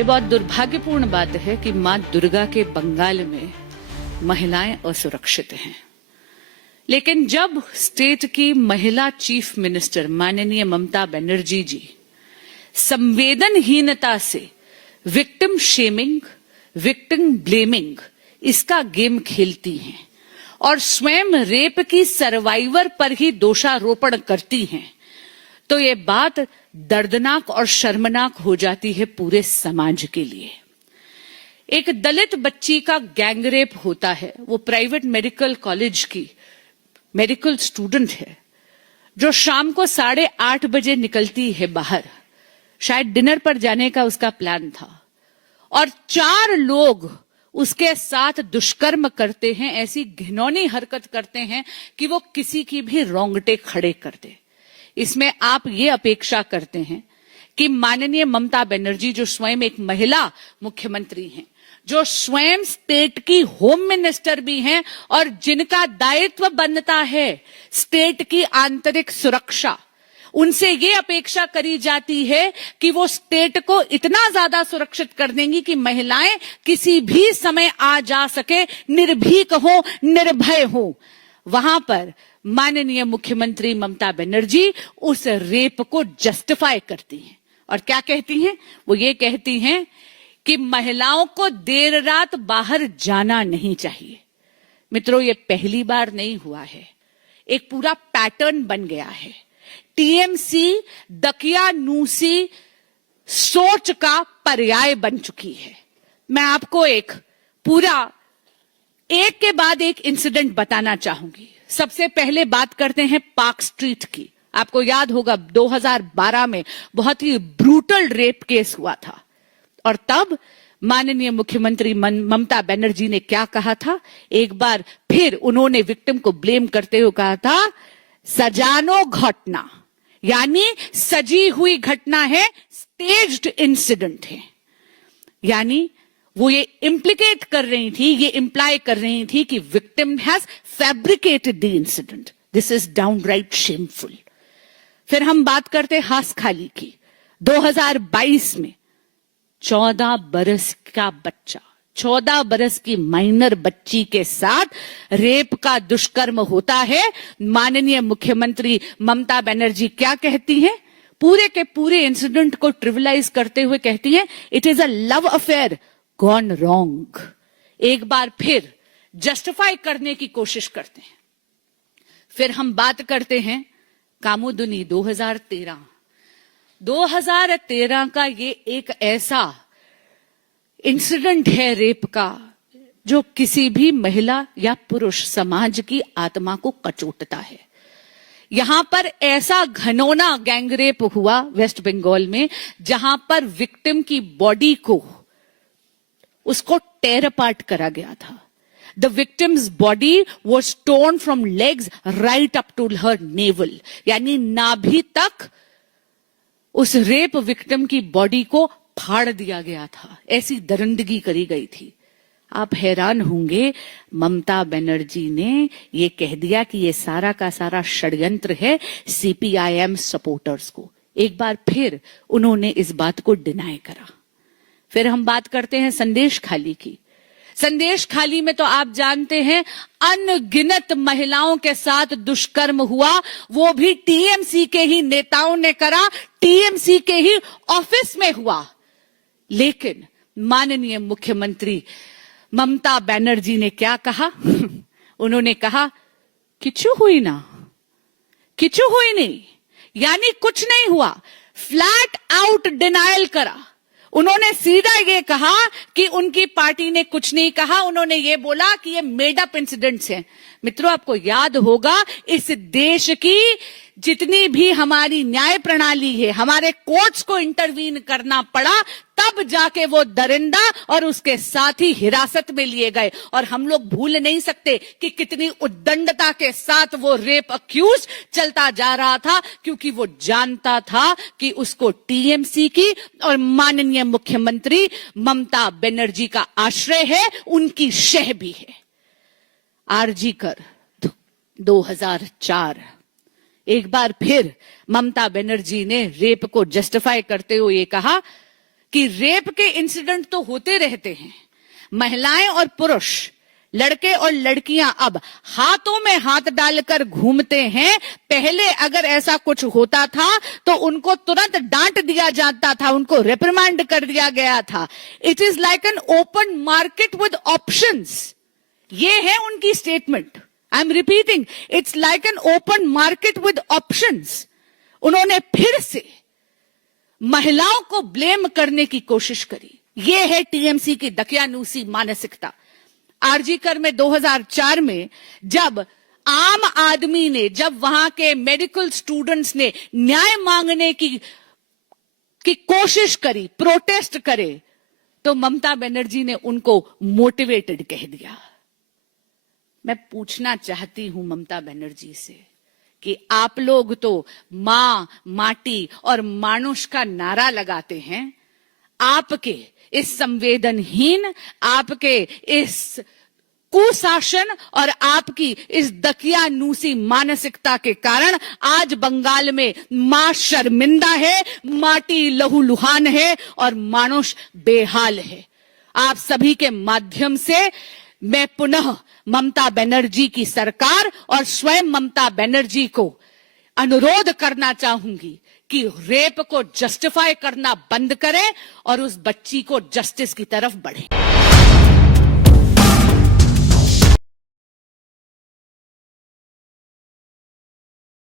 ये बहुत दुर्भाग्यपूर्ण बात है कि मां दुर्गा के बंगाल में महिलाएं असुरक्षित हैं। लेकिन जब स्टेट की महिला चीफ मिनिस्टर माननीय ममता बनर्जी जी संवेदनहीनता से विक्टिम शेमिंग, विक्टिम ब्लेमिंग इसका गेम खेलती हैं और स्वयं रेप की सर्वाइवर पर ही दोषारोपण करती हैं, तो ये बात दर्दनाक और शर्मनाक हो जाती है पूरे समाज के लिए। एक दलित बच्ची का गैंगरेप होता है, वो प्राइवेट मेडिकल कॉलेज की मेडिकल स्टूडेंट है जो शाम को 8:30 बजे निकलती है बाहर, शायद डिनर पर जाने का उसका प्लान था, और 4 लोग उसके साथ दुष्कर्म करते हैं, ऐसी घिनौनी हरकत करते हैं कि वो किसी की भी रोंगटे खड़े कर दे। इसमें आप ये अपेक्षा करते हैं कि माननीय ममता बनर्जी जो स्वयं एक महिला मुख्यमंत्री हैं, जो स्वयं स्टेट की होम मिनिस्टर भी हैं और जिनका दायित्व बनता है स्टेट की आंतरिक सुरक्षा, उनसे ये अपेक्षा करी जाती है कि वो स्टेट को इतना ज्यादा सुरक्षित कर देंगी कि महिलाएं किसी भी समय आ जा सके, निर्भीक हो, निर्भय हो। वहां पर माननीय मुख्यमंत्री ममता बनर्जी उस रेप को जस्टिफाई करती हैं और क्या कहती हैं? वो ये कहती हैं कि महिलाओं को देर रात बाहर जाना नहीं चाहिए। मित्रों, ये पहली बार नहीं हुआ है, एक पूरा पैटर्न बन गया है। टीएमसी दकियानूसी सोच का पर्याय बन चुकी है। मैं आपको एक के बाद एक इंसिडेंट बताना चाहूंगी। सबसे पहले बात करते हैं पार्क स्ट्रीट की। आपको याद होगा 2012 में बहुत ही ब्रूटल रेप केस हुआ था और तब माननीय मुख्यमंत्री ममता बनर्जी ने क्या कहा था? एक बार फिर उन्होंने विक्टिम को ब्लेम करते हुए कहा था, सजानो घटना, यानी सजी हुई घटना है, स्टेज्ड इंसिडेंट है। यानी वो ये इम्प्लीकेट कर रही थी, ये इंप्लाई कर रही थी कि victim has fabricated the incident. This is downright shameful. फिर हम बात करते हासखाली की। 2022 में 14 बरस का बच्चा, 14 बरस की माइनर बच्ची के साथ रेप का दुष्कर्म होता है। माननीय मुख्यमंत्री ममता बनर्जी क्या कहती हैं? पूरे के पूरे इंसिडेंट को ट्रिविलाइज करते हुए कहती हैं, it is a love affair gone wrong. एक बार फिर जस्टिफाई करने की कोशिश करते हैं। फिर हम बात करते हैं कामुदुनी 2013 का ये एक ऐसा इंसिडेंट है रेप का जो किसी भी महिला या पुरुष समाज की आत्मा को कचोटता है। यहां पर ऐसा घनौना गैंगरेप हुआ वेस्ट बंगाल में, जहां पर विक्टिम की बॉडी को उसको टेयर अपार्ट करा गया था। The victim's body was torn from legs right up to her navel, यानी नाभि तक उस रेप विक्टिम की बॉडी को फाड़ दिया गया था। ऐसी दरिंदगी करी गई थी। आप हैरान होंगे, ममता बनर्जी ने ये कह दिया कि ये सारा का सारा षड्यंत्र है सीपीआईएम सपोर्टर्स को। एक बार फिर उन्होंने इस बात को डिनाई करा। फिर हम बात करते हैं संदेश खाली की। संदेश खाली में तो आप जानते हैं अनगिनत महिलाओं के साथ दुष्कर्म हुआ, वो भी टीएमसी के ही नेताओं ने करा, टीएमसी के ही ऑफिस में हुआ। लेकिन माननीय मुख्यमंत्री ममता बनर्जी ने क्या कहा? उन्होंने कहा किचु हुई ना, किचु हुई नहीं, यानी कुछ नहीं हुआ। फ्लैट आउट डिनायल करा। उन्होंने सीधा ये कहा कि उनकी पार्टी ने कुछ नहीं कहा। उन्होंने ये बोला कि ये मेड अप इंसिडेंट्स हैं। मित्रों, आपको याद होगा इस देश की जितनी भी हमारी न्याय प्रणाली है, हमारे कोर्ट्स को इंटरवीन करना पड़ा, तब जाके वो दरिंदा और उसके साथी हिरासत में लिए गए। और हम लोग भूल नहीं सकते कि कितनी उद्दंडता के साथ वो रेप अक्यूज चलता जा रहा था, क्योंकि वो जानता था कि उसको टीएमसी की और माननीय मुख्यमंत्री ममता बनर्जी का आश्रय है, उनकी शह भी है। आरजी कर 2004, एक बार फिर ममता बनर्जी ने रेप को जस्टिफाई करते हुए कहा कि रेप के इंसिडेंट तो होते रहते हैं, महिलाएं और पुरुष, लड़के और लड़कियां अब हाथों में हाथ डालकर घूमते हैं। पहले अगर ऐसा कुछ होता था तो उनको तुरंत डांट दिया जाता था, उनको रिप्रिमांड कर दिया गया था। It is like an open market with options. ये है उनकी statement. I am repeating, it's like an open market with options. उन्होंने फिर से महिलाओं को ब्लेम करने की कोशिश करी। ये है टीएमसी की दकियानूसी मानसिकता। आरजीकर में 2004 में जब आम आदमी ने, जब वहां के मेडिकल स्टूडेंट्स ने न्याय मांगने की कोशिश करी, प्रोटेस्ट करे, तो ममता बनर्जी ने उनको मोटिवेटेड कह दिया। मैं पूछना चाहती हूं ममता बनर्जी से कि आप लोग तो मां, माटी और मानुष का नारा लगाते हैं। आपके इस संवेदनहीन, आपके इस कुशासन और आपकी इस दकियानूसी मानसिकता के कारण आज बंगाल में मां शर्मिंदा है, माटी लहूलुहान है और मानुष बेहाल है। आप सभी के माध्यम से मैं पुनः ममता बनर्जी की सरकार और स्वयं ममता बनर्जी को अनुरोध करना चाहूंगी कि रेप को जस्टिफाई करना बंद करें और उस बच्ची को जस्टिस की तरफ बढ़े।